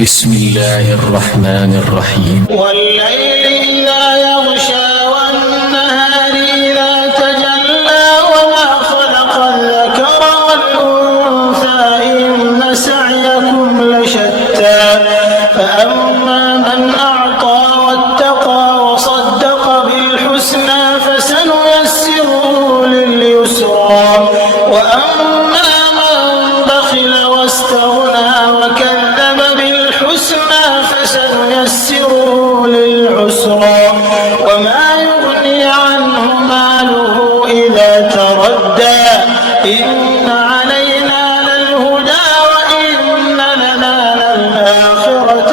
بسم الله الرحمن الرحيم. والليل إذا يغشى والنهار إذا تجلى وما خلق الذكر والأنثى إن سعيكم لشتى فأما من أعطى واتقى وصدق بالحسنى فسنيسره لليسرى وأما من بخل واستغنى وكذب بالحسنى فسنيسره للعسرى وما يغني عنه ماله إذا تردى إن علينا للهدى وإن لنا للآخرة